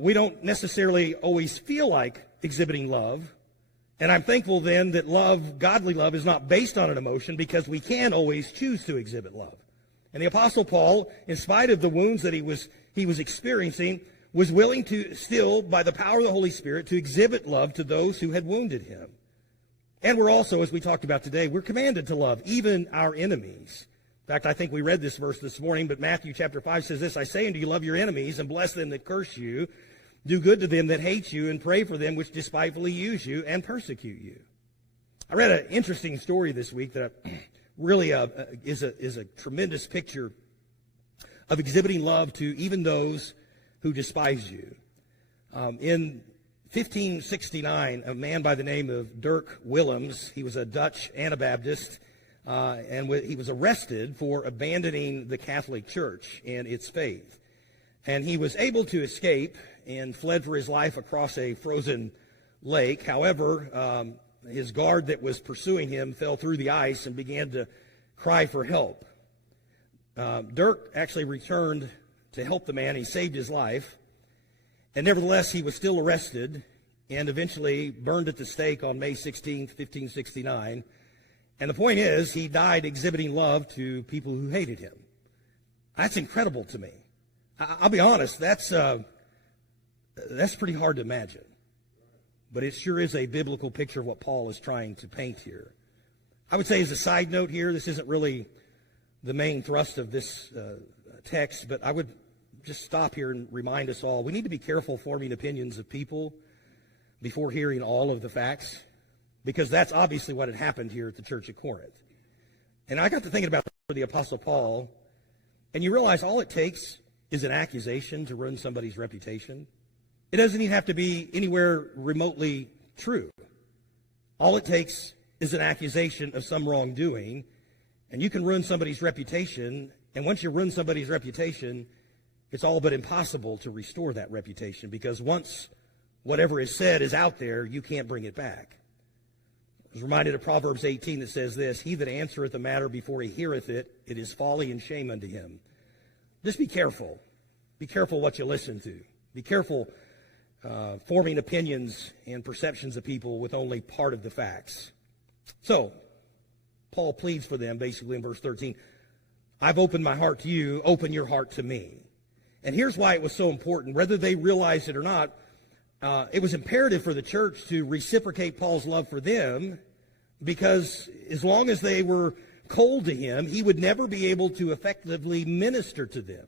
We don't necessarily always feel like exhibiting love. And I'm thankful then that love, godly love, is not based on an emotion because we can always choose to exhibit love. And the Apostle Paul, in spite of the wounds that he was experiencing, was willing to still, by the power of the Holy Spirit, to exhibit love to those who had wounded him. And we're also, as we talked about today, we're commanded to love even our enemies. In fact, I think we read this verse this morning, but Matthew chapter 5 says this, I say unto you, love your enemies and bless them that curse you. Do good to them that hate you and pray for them which despitefully use you and persecute you. I read an interesting story this week that really is a tremendous picture of exhibiting love to even those who despise you. In 1569, a man by the name of Dirk Willems, he was a Dutch Anabaptist, and he was arrested for abandoning the Catholic Church and its faith. And he was able to escape and fled for his life across a frozen lake. However, his guard that was pursuing him fell through the ice and began to cry for help. Dirk actually returned to help the man. He saved his life. And nevertheless, he was still arrested and eventually burned at the stake on May 16th, 1569. And the point is, he died exhibiting love to people who hated him. That's incredible to me. I'll be honest, that's pretty hard to imagine. But it sure is a biblical picture of what Paul is trying to paint here. I would say as a side note here, this isn't really the main thrust of this text, but I would just stop here and remind us all, we need to be careful forming opinions of people before hearing all of the facts, because that's obviously what had happened here at the church at Corinth. And I got to thinking about the Apostle Paul, and you realize all it takes is an accusation to ruin somebody's reputation. It doesn't even have to be anywhere remotely true. All it takes is an accusation of some wrongdoing, and you can ruin somebody's reputation, and once you ruin somebody's reputation, it's all but impossible to restore that reputation, because once whatever is said is out there, you can't bring it back. I was reminded of Proverbs 18 that says this, he that answereth a matter before he heareth it, it is folly and shame unto him. Just be careful. Be careful what you listen to. Be careful forming opinions and perceptions of people with only part of the facts. So, Paul pleads for them basically in verse 13. I've opened my heart to you, open your heart to me. And here's why it was so important. Whether they realized it or not, it was imperative for the church to reciprocate Paul's love for them, because as long as they were cold to him, he would never be able to effectively minister to them.